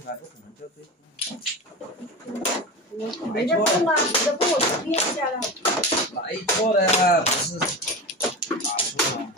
啥不可能叫对我人家碰啊，你的碰我随便一下了。来错了，不是打错了。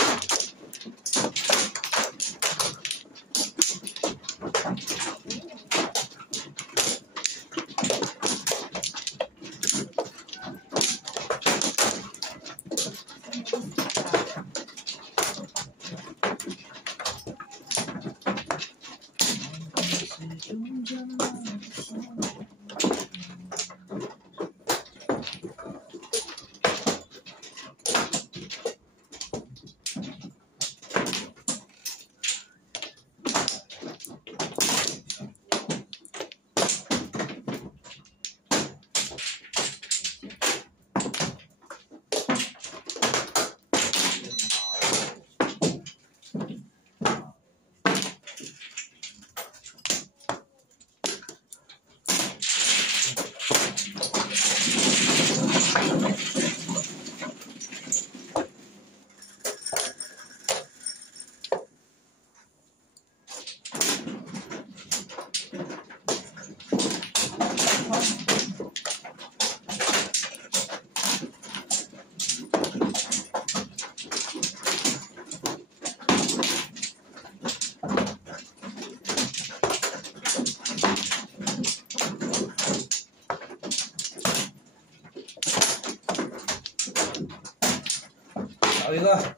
找一个，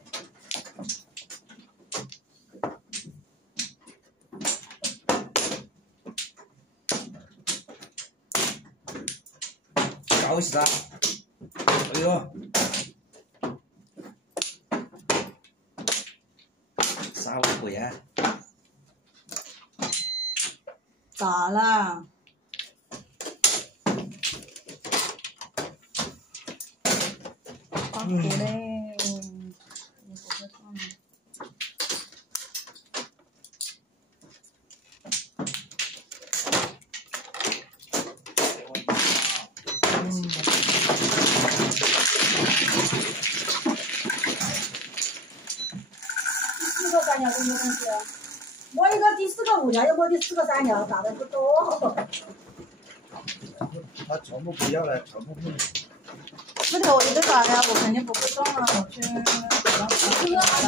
搞死他！找一个，啥鬼呀？咋了？发苦嘞，你不会放吗？第四个三角什么东西？摸一个第四个五条，又摸第四个三条，打的不多。他全部不要了，全部不。四条我一个打呀，我肯定不会中啊，我去。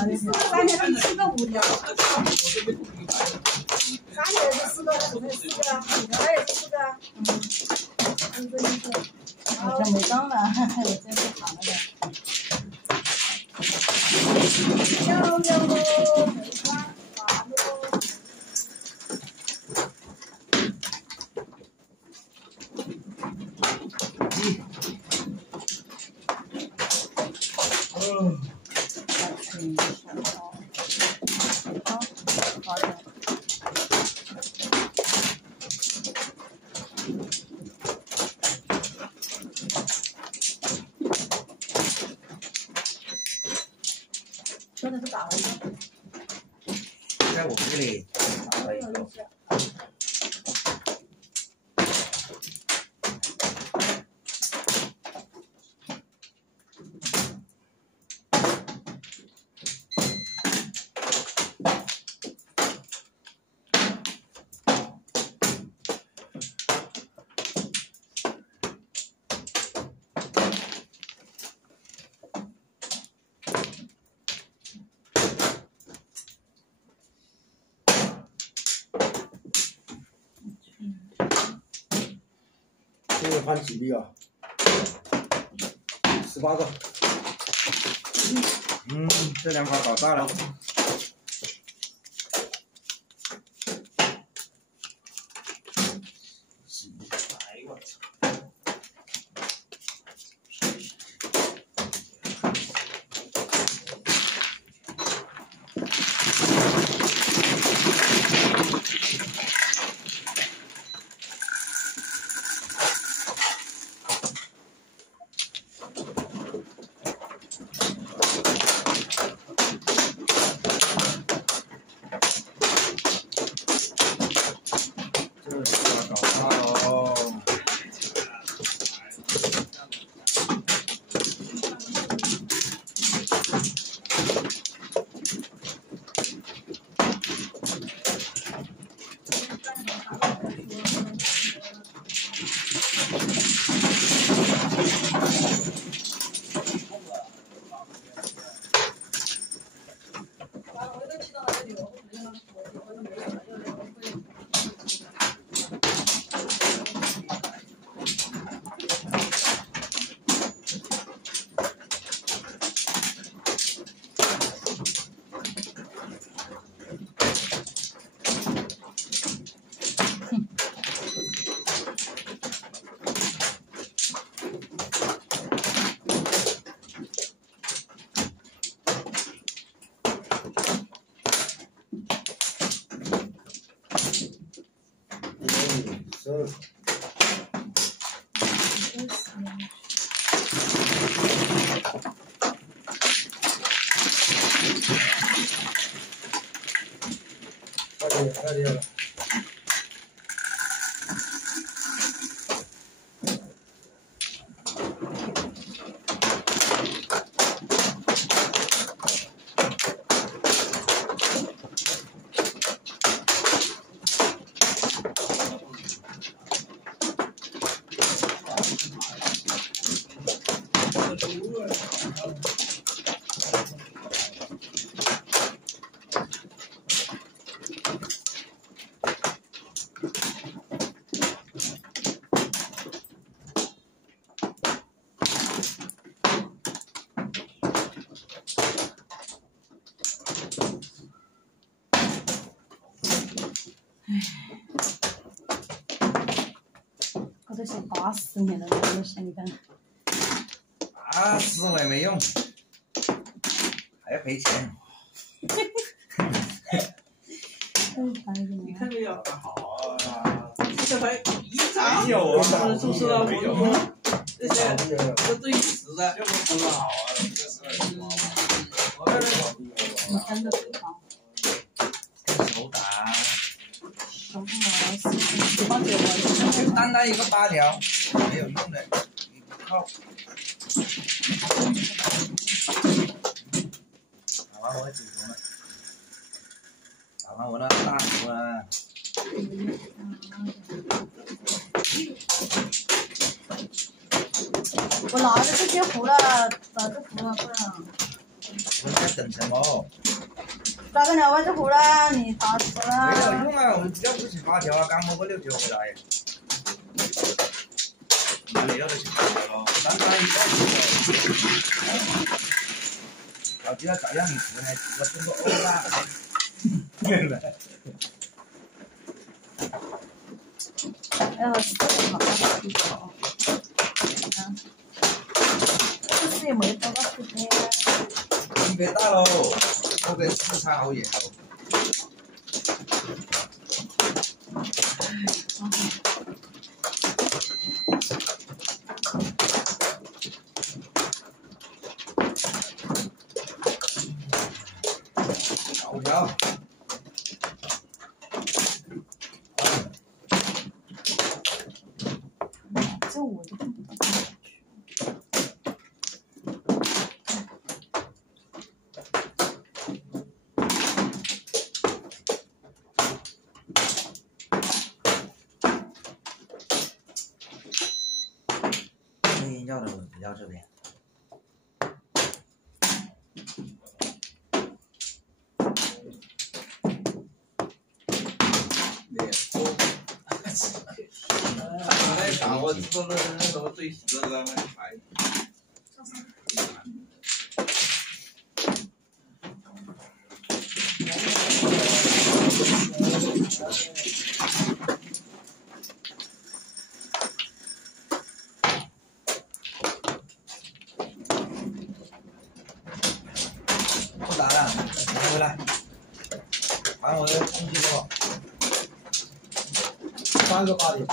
第四个三条，第四个五条。三条也是四个，五条四个啊，五条也是四个啊。嗯，这意思。我这没中了，我真是躺了的。悠悠喽，没办法喽。好的。真的是打了一个。在我这里打了一个。这个换几粒啊？18个。这两把搞大了。哎我操！ 12个。快点了。我都想80年了，我都想你看。80了也没用，还要赔钱。你看没有？好啊，这还一张没有啊，是不是啊？我这些这对死的，这不很好啊，这是。你真的非常。手打。手打就单单一个8条，没有用的，你不靠。打完我的主头了，打完我那大头了。我拿着这些壶了，拿着壶了，不然。我在等什么？咋个聊完这壶了？你打死了？没有用啊，我要不起8条啊，刚摸过6条回来。哪里要得起8条咯？单单一个。我知道咋样你服呢？我中过欧啦。对了。哎，我试好了，一口。这也没多少时间。你别大喽，我给4叉好野喽。5条。这我就不懂。要的不要这边。我知道那什么最喜欢的那个牌。不打了，拿回来，还我的东西给我。3个8条。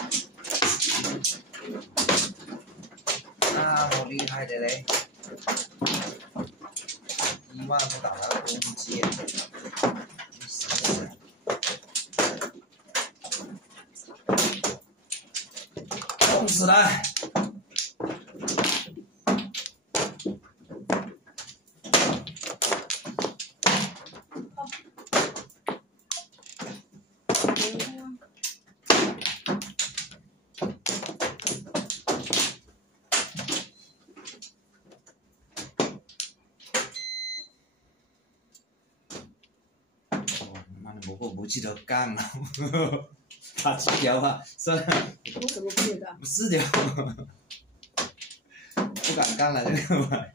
那好厉害的嘞！1万不打了攻击，冻死了！我不记得干了，打7条吧，算了。我怎么不记得？4条，不敢干了这个玩意，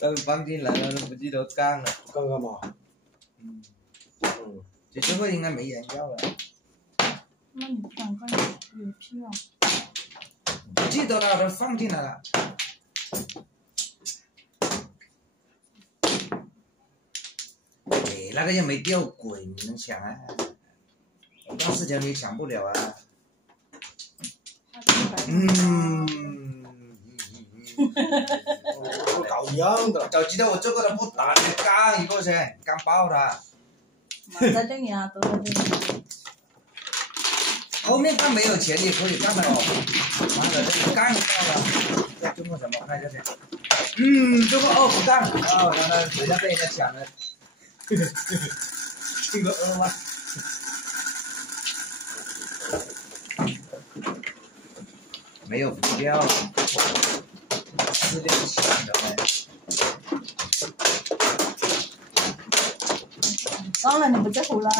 都放进来了都不记得干了。干干嘛？这最后应该没人要了。那你刚刚有屁啊？不记得了，都放进来了。那个又没掉鬼，你能抢啊？我当4条你也抢不了啊。我搞一样的。早知道我这个都不打，你干一个先，干爆它。在这里啊，都在这里。后面干没有钱也可以干的哦。妈的，这个干爆了，要这么怎么看一下先？这个不干啊，原来人家被人家抢了。这个吗？没有不掉，是练抢的呗。当然你不在乎了。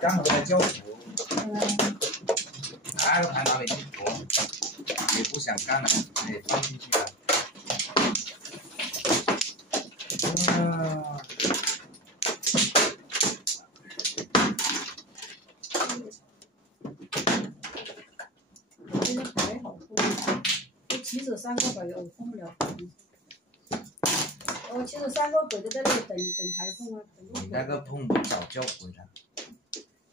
刚回来教辅，哪个还哪里去活，也不想干了，也放进去了。这个牌好多，我骑着3个鬼，我碰不了牌。我骑着3个鬼都在那里等牌碰啊。你那个碰不早就回来。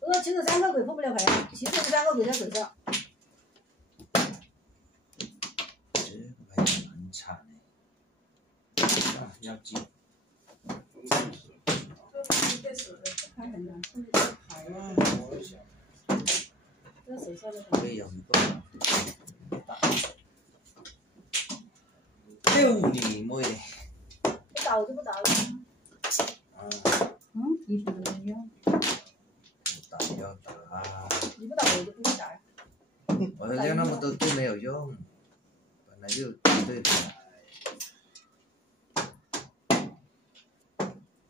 我骑着3个鬼碰不了牌啊，骑着3个鬼在手上。这个牌很惨哎。啊，要记。牌很难碰的牌啊。这手上的我也有一个。60妹。不打我就不打了。衣服怎么样？打要打。你不打我就不会打呀。我说要那么多对没有用，本来就一对牌。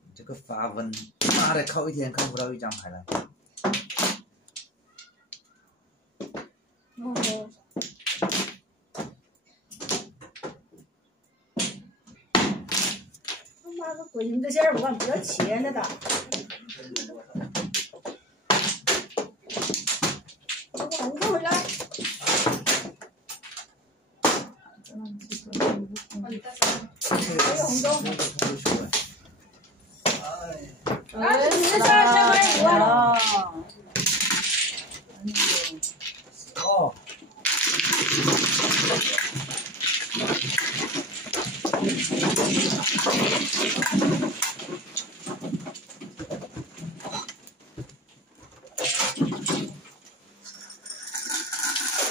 你这个发瘟，妈的靠一天看不到一张牌来。他妈个鬼，你们这些人不要钱的打。红豆回来。还有红豆。哎，你这3块5啊。哦。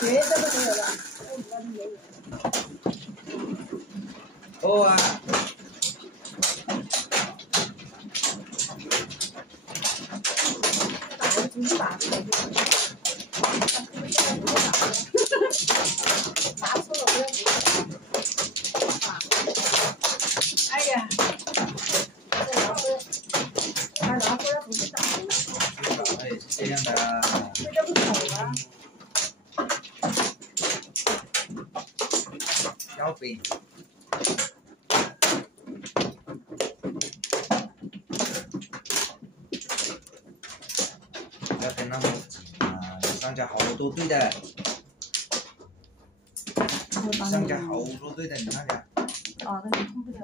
别的都没有了，没有。哦啊。打的真打的。拿错了不要补。哎呀，这拿错，他拿错了不是打的。打也是这样的。这叫不懂啊。交兵。不要跟那么紧啊！上家好多队的，上家好多队的，你看看。打的你碰不了。